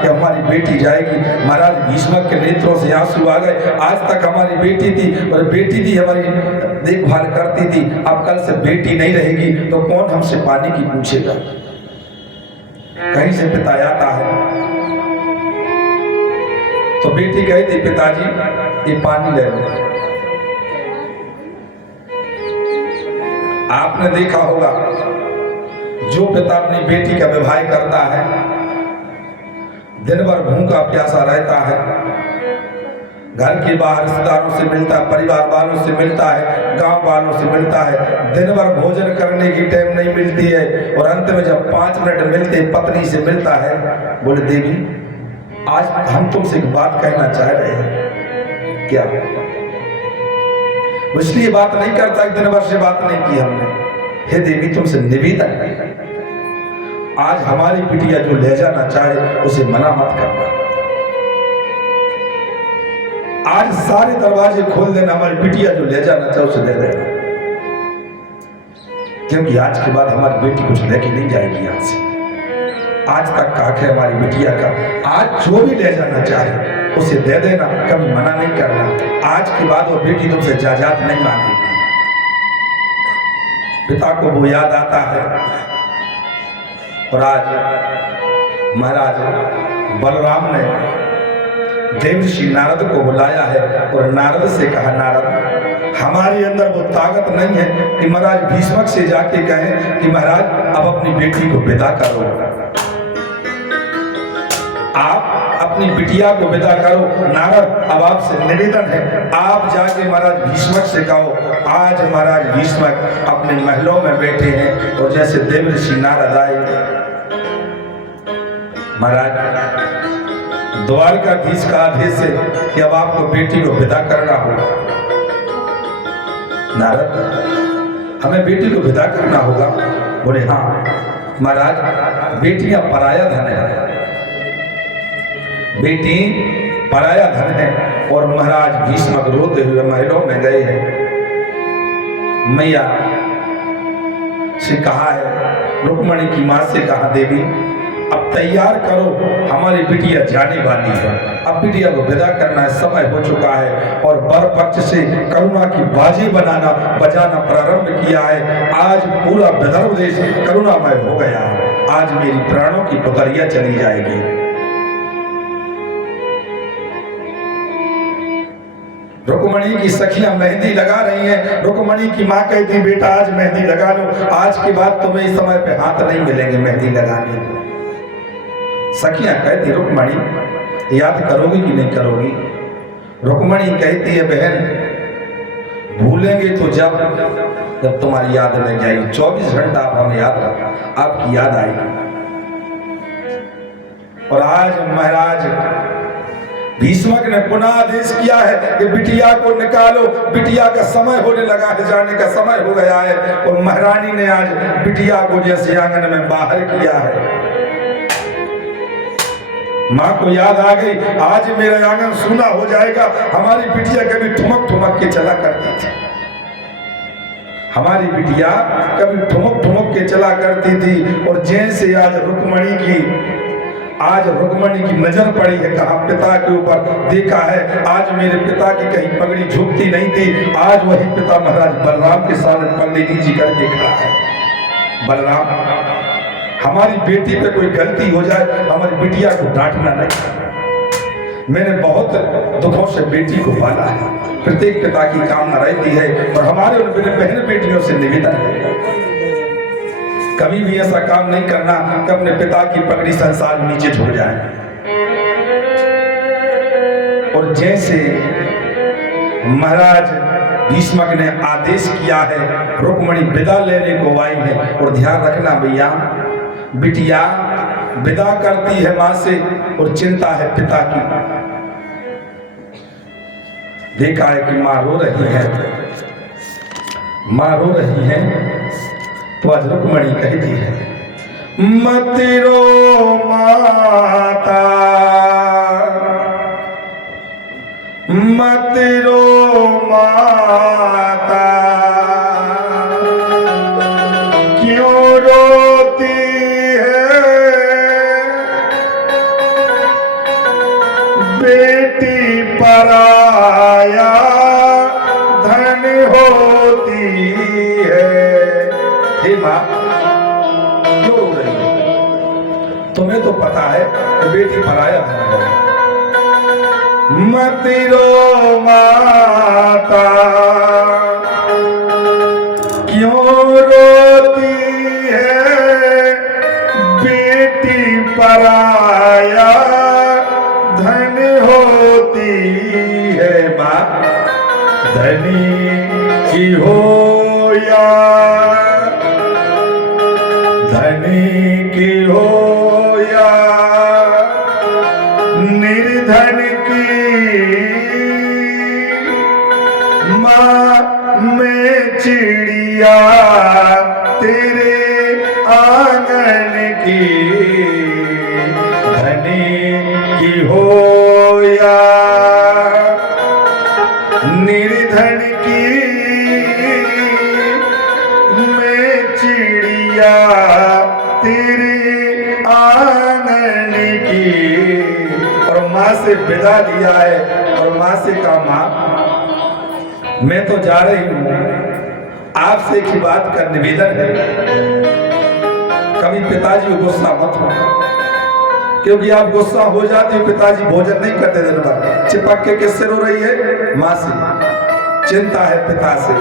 कि हमारी बेटी जाएगी। महाराज भीष्मक के नेत्रों से आंसू आ गए। आज तक हमारी बेटी थी और बेटी थी हमारी देखभाल करती थी, अब कल से बेटी नहीं रहेगी तो कौन हमसे पानी की पूछेगा। कहीं से पिता आता है तो बेटी कही थी पिताजी ये पानी ले लो। आपने देखा होगा जो पिता अपनी बेटी का विवाह करता है दिन भर भूखा प्यासा रहता है, घर के बाहर रिश्तेदारों से मिलता है, परिवार वालों से मिलता है, गांव वालों से मिलता है, दिन भर भोजन करने की टाइम नहीं मिलती है और अंत में जब 5 मिनट मिलते पत्नी से मिलता है, बोले देवी आज हम तुमसे एक बात कहना चाह रहे हैं। क्या? इसलिए बात नहीं करता, एक दिन भर से बात नहीं की हमने। हे देवी तुमसे निवेदन है, आज हमारी बिटिया जो ले जाना चाहे उसे मना मत करना। आज सारे दरवाजे खोल देना, हमारी बिटिया जो ले जाना चाहे उसे दे देना, क्योंकि आज के बाद हमारी बेटी कुछ लेके नहीं जाएगी यहाँ से। आज तक का है हमारी बिटिया का, आज जो भी ले जाना चाहे उसे दे देना, कभी मना नहीं करना। आज के बाद वो बेटी तुमसे जायदाद नहीं मांगेगी। पिता को वो याद आता है और आज महाराज बलराम ने देवर्षि नारद को बुलाया है और नारद से कहा नारद हमारे अंदर वो ताकत नहीं है कि महाराज भीष्मक से जाके कहें कि महाराज अब अपनी बेटी को विदा करो, आप अपनी बिटिया को विदा करो। नारद अब आपसे निवेदन है आप जाके महाराज भीष्मक से कहो आज महाराज भीष्मक अपने महलों में बैठे हैं। और जैसे देवर्षि नारद आए महाराज द्वारकाधीश का आदेश है कि अब आपको बेटी को विदा करना होगा। नारद हमें बेटी को विदा करना होगा। बोले हाँ महाराज बेटियां पराया धन है, बेटी पराया धन है। और महाराज भीष्मक रोते हुए महलों में गए हैं। मैया से कहा है, रुक्मणी की मां से कहा देवी अब तैयार करो हमारी बिटिया जाने वाली है, अब बिटिया को विदा करना है, समय हो चुका है। और वर पक्ष से करुणा की बाजी बजाना प्रारंभ किया है। आज पूरा विदर्भ देश करुणामय हो गया। आज मेरी प्राणों की पुतरिया चली जाएगी। रुक्मणी की सखियां मेहंदी लगा रही हैं। रुक्मणी की मां कहती बेटा आज मेहंदी लगा लो, आज के बाद तुम्हें इस समय पे हाथ नहीं मिलेंगे मेहंदी लगाने को। सखियां कहती रुक्मणी याद करोगी कि नहीं करोगी? रुक्मणी कहती है बहन भूलेंगे तो जब तुम्हारी याद नहीं जाएगी, 24 घंटा आप हमें याद रखो, आपकी याद आएगी। और आज महाराज भीष्मक ने पुनः आदेश किया है कि बिटिया को निकालो, बिटिया का समय होने लगा है, जाने का समय हो गया है। और महारानी ने आज बिटिया को जैसे आंगन में बाहर किया है। माँ को याद आ गई आज मेरा आंगन सूना हो जाएगा। हमारी बिटिया कभी ठुमक ठुमक के चला करती थी, हमारी बिटिया कभी ठुमक ठुमक के चला करती थी। और जैसे आज रुक्मणी की नजर पड़ी है, कहा पिता के ऊपर देखा है, आज मेरे पिता की कहीं पगड़ी झुकती नहीं थी, आज वही पिता महाराज बलराम के सामने पगड़ी नीची करके खड़ा है। बलराम हमारी बेटी पे कोई गलती हो जाए हमारी बिटिया को डांटना नहीं। मैंने बहुत दुखों से बेटी को पाला है, प्रत्येक पिता की कामना रहती है। और हमारे और मेरे बहन बेटियों से निवेदन है कभी भी ऐसा काम नहीं करना कि अपने पिता की पगड़ी संसार में नीचे झुक जाए। और जैसे महाराज भीष्मक ने आदेश किया है रुक्मणी विदा लेने को आई है। और ध्यान रखना भैया बिटिया विदा करती है मां से और चिंता है पिता की। देखा है कि मां रो रही है, मां रो रही है तो आज रुक्मणी कहती है मत रो माता, मत रो माता, क्यों रोती है बेटी पराया धन होती है। हे माँ क्यों रो रही हो? तुम्हें तो पता है कि बेटी पराया धन है। मत रो माता क्यों रोती है, बेटी पराया धन होती है। माँ धनी की हो या धनी की हो या निर्धन की, माँ में चिड़िया तेरे आंगन की, धनी की हो या निर्धन की, में चिड़िया तेरे आंगन की। और माँ से विदा लिया है और माँ से कहा माँ मैं तो जा रही हूँ, आपसे एक ही बात का निवेदन है, कभी पिताजी को गुस्सा मत हो, क्योंकि आप गुस्सा हो जाते हो पिताजी भोजन नहीं करते दिन भर। चिपक के किससे रो रही है? माँ से, चिंता है पिता से।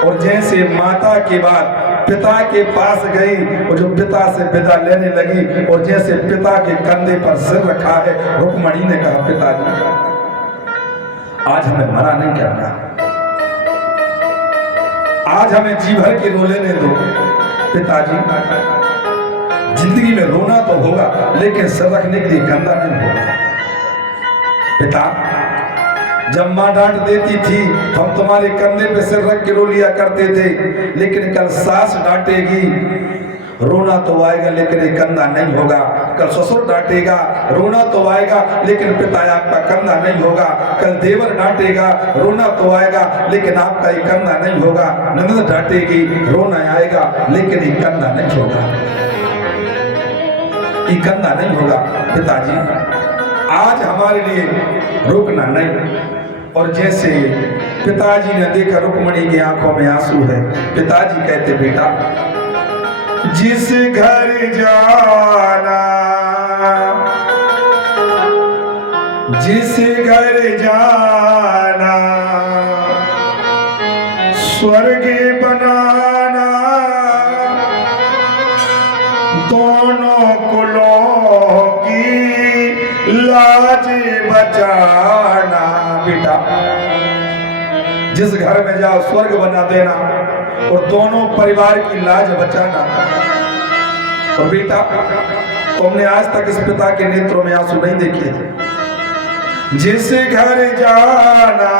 और जैसे माता के बाद पिता के पास गई और जो पिता से विदा लेने लगी और जैसे पिता के कंधे पर सिर रखा है, रुक्मणी ने कहा पिताजी आज हमें मना नहीं करना, आज हमें जी भर के रो लेने दो। पिताजी जिंदगी में रोना तो होगा लेकिन सिर रखने के लिए कंधा नहीं होगा। पिता जब माँ डांट देती थी हम तुम्हारे कंधे पे सिर रख के रो लिया करते थे, लेकिन कल सास डांटेगी रोना तो आएगा लेकिन ये कंधा नहीं होगा। कल ससुर डांटेगा रोना तो आएगा लेकिन पिता आपका कंधा नहीं होगा। कल देवर डांटेगा रोना तो आएगा लेकिन आपका ये कंधा नहीं होगा। ननद डांटेगी रोना आएगा लेकिन ये कंधा नहीं होगा, ये कंधा नहीं होगा। पिताजी आज हमारे लिए रुकना नहीं। और जैसे पिताजी ने देखा रुक्मणी की आंखों में आंसू है, पिताजी कहते बेटा जिस घर जाना, जिस घर जाना स्वर्ग बनाना, दोनों कुलों की लाज बचाना। बेटा जिस घर में जाओ स्वर्ग बना देना और दोनों परिवार की लाज बचाना। और बेटा तुमने आज तक इस पिता के नेत्रों में आंसू नहीं देखे थे। जिस घर जाना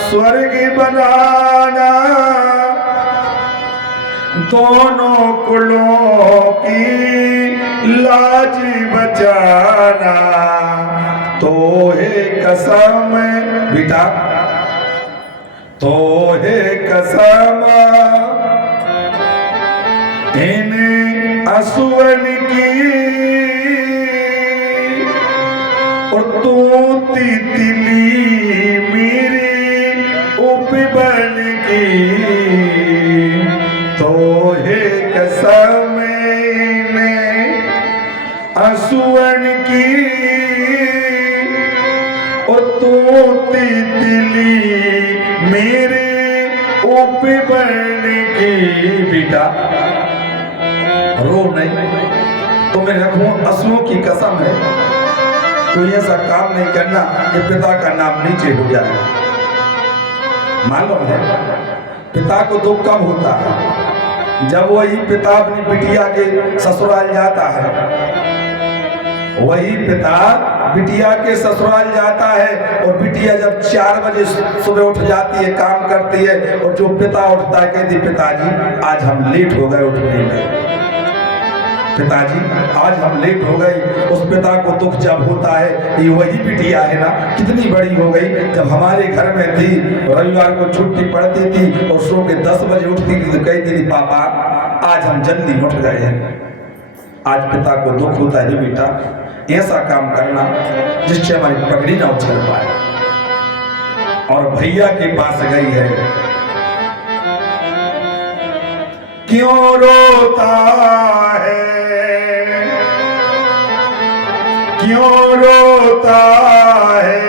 स्वर्ग बनाना, दोनों कुलों की लाज बचाना। तो है कसम बेटा, तो है कसम इन असुवन की, और तू तितली मेरी उपवन की। तो है कसम इन असुवन की, और तू तितली मेरे उपवन की। बेटा रो नहीं, तुम्हें रखूं असुओं की कसम है, तो ऐसा काम नहीं करना कि पिता का नाम नीचे हो जाए। मालूम है पिता को दुख कब होता है? जब वही पिता अपनी बिटिया के ससुराल जाता है, वही पिता बिटिया के ससुराल जाता है और बिटिया जब 4 बजे सुबह उठ जाती है, काम करती है, और जो पिता उठता है कहती पिताजी आज हम लेट हो गए उठने में, पिताजी आज हम लेट हो गए। उस पिता को दुख जब होता है, ये वही बिटिया है ना, कितनी बड़ी हो गई, जब हमारे घर में थी रविवार को छुट्टी पड़ती थी और सो के 10 बजे उठती थी तो कहती थी पापा आज हम जल्दी उठ गए हैं। आज पिता को दुख होता है बेटा, ऐसा काम करना जिससे हमारी पगड़ी ना उछल पाए। और भैया के पास गई है, क्यों रोता है, क्यों रोता है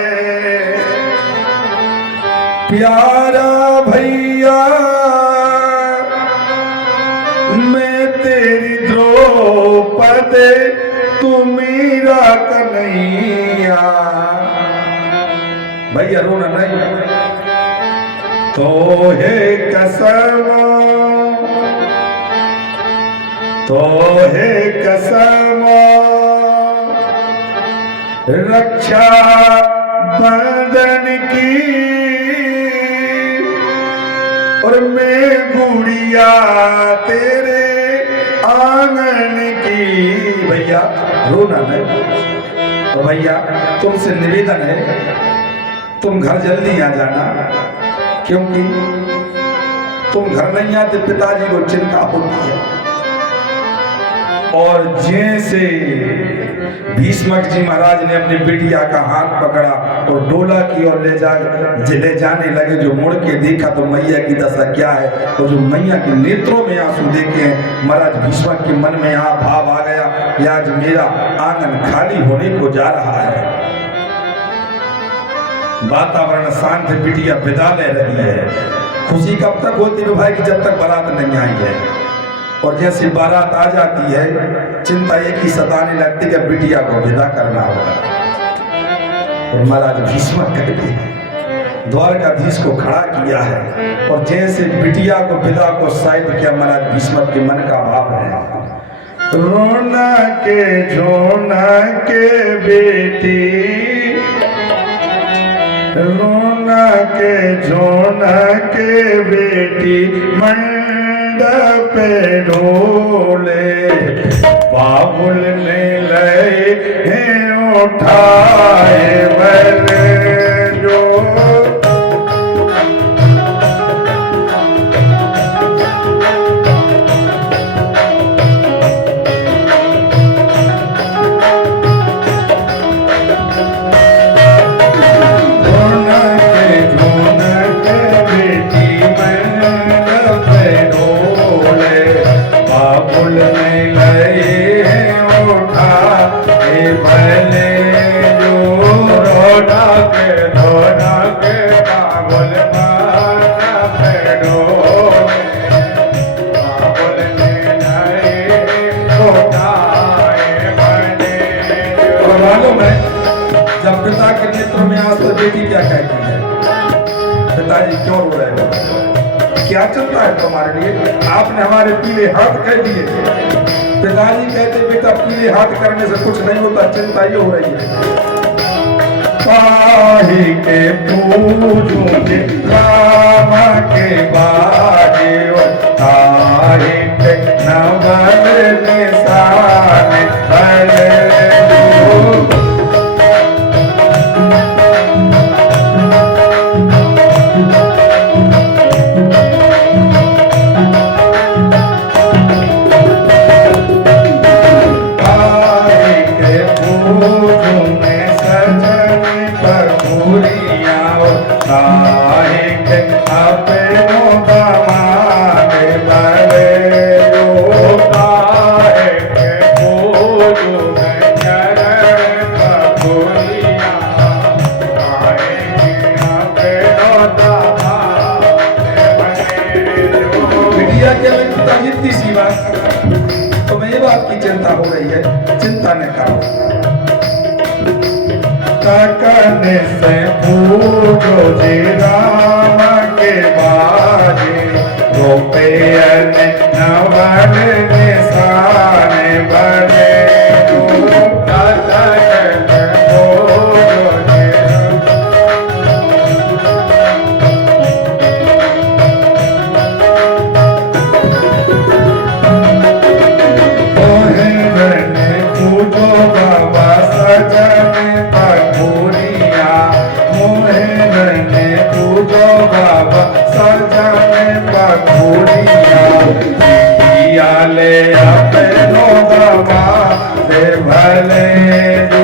प्यारा भैया, मैं तेरी द्रौपदी तू मेरा कन्हैया। भैया रोना नहीं, तो है कसम, तो है कसम रक्षा बंधन की, और मैं गुड़िया तेरे आंगन की। भैया रोना नहीं। तो भैया तुमसे निवेदन है, तुम घर जल्दी आ जाना, क्योंकि तुम घर नहीं आते पिताजी को चिंता होती है। और जैसे भीष्मक जी महाराज ने अपनी बिटिया का हाथ पकड़ा और डोला की ओर ले जाने लगे, जो मुड़ के देखा तो मैया की दशा क्या है, और जो मैया के नेत्रों में आंसू देखे महाराज भीष्मक के मन में यहाँ भाव आ गया कि आज मेरा आंगन खाली होने को जा रहा है। वातावरण शांत, बिटिया विदा ले रही है। खुशी कब तक होती है भाई, कि जब तक बारात नहीं आई है। और जैसे बारात आ जाती है, चिंता एक ही सताने लगती है, बिटिया को विदा करना होगा। और महाराज भीष्मक कहते हैं, द्वारकाधीश को खड़ा किया है, और जैसे बिटिया को विदा को साइड किया, महाराज भीष्मक के मन का भाव है, रोना के झोना के बेटी, रोना के झोना के बेटी, मंडप पे ढोले बाबुल ने ले उठाए बले जो। जब पिता के नेत्र में आंसू, बेटी क्या कहती है, पिताजी क्यों रो रहे हो, क्या चलता है तुम्हारे लिए, आपने हमारे पीले हाथ कह दिए। पिताजी कहते बेटा पीले हाथ करने से कुछ नहीं होता, चिंता ये हो रही है। पाही के पूजूंगे राम के बाजे, ताही के नवल निशान भले इतनी सी बात, तो मैं ये बात की चिंता हो रही है, चिंता न करो। तकने से पूजो जी राम के बाजे, गोपियन नवल निशान बने। ले अपनो भले जो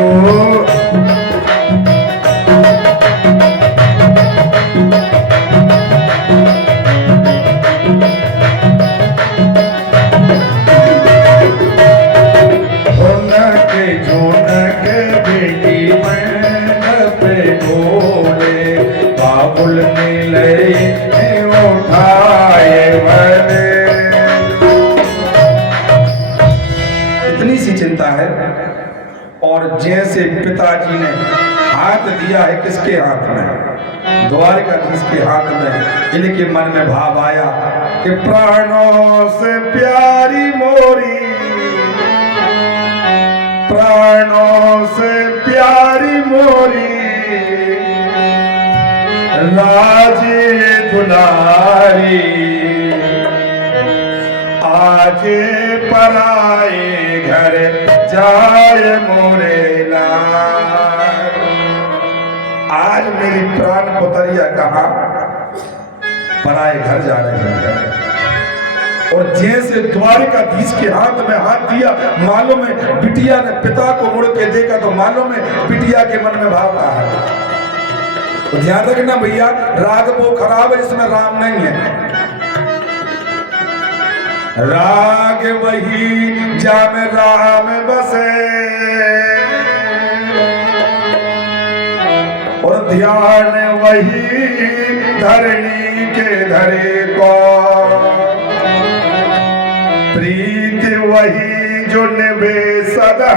इतनी सी चिंता है। और जैसे पिताजी ने हाथ दिया है किसके हाथ में, द्वारकाधीश के हाथ में, इनके मन में भाव आया कि प्राणों से प्यारी मोरी, प्राणों से प्यारी मोरी, लाजे दुलारी, आज पराए घर जाए मोरे लाल। आज मेरी प्राण पुतरिया कहाँ पराए घर जा रहे हैं। और जैसे द्वारकाधीश के हाथ में हाथ दिया, मालूम है बिटिया ने पिता को मुड़ के देखा तो मालूम है बिटिया के मन में भाव रहा है। तो ध्यान रखना भैया, राग वो खराब है जिसमें राम नहीं है। राग वही जाम राम बसे, और ध्यान वही धरणी के धरे को, प्रीत वही जो निभे सदा।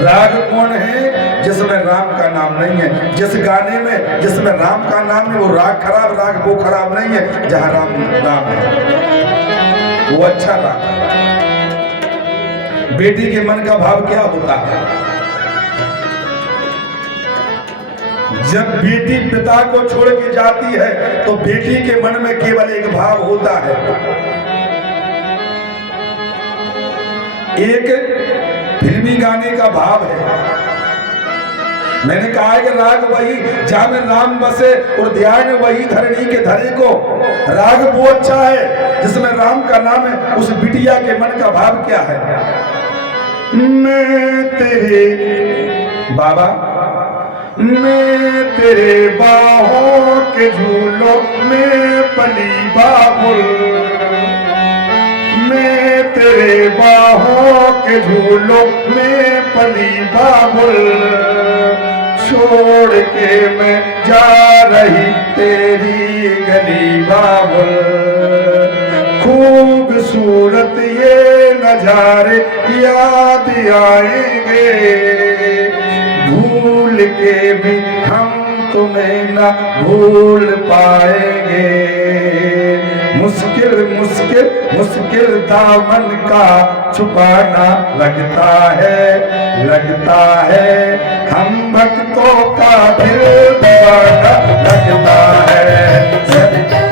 राग कौन है? जिसमें राम का नाम नहीं है। जिस गाने में जिसमें राम का नाम है वो राग खराब, राग वो खराब नहीं है। जहां राम नाम है वो अच्छा राग है। बेटी के मन का भाव क्या होता है? जब बेटी पिता को छोड़ के जाती है तो बेटी के मन में केवल एक भाव होता है, एक फिल्मी गाने का भाव है। मैंने कहा है कि राग वही जहां में राम बसे और ध्यान वही धरणी के धरे को। राग वो अच्छा है जिसमें राम का नाम है। उस बिटिया के मन का भाव क्या है? मैं तेरे बाबा, मैं तेरे बाहों के झूलों में पली बाबुल, मैं तेरे बाहों के झूलों में पली बाबुल, छोड़ के मैं जा रही तेरी गली बाबुल। खूबसूरत ये नजारे याद आएंगे, भूल के भी हम तुम्हें न भूल पाएंगे। मुश्किल मुश्किल मुश्किल दामन का छुपाना लगता है हम भक्तों का दिल दीवाना लगता है।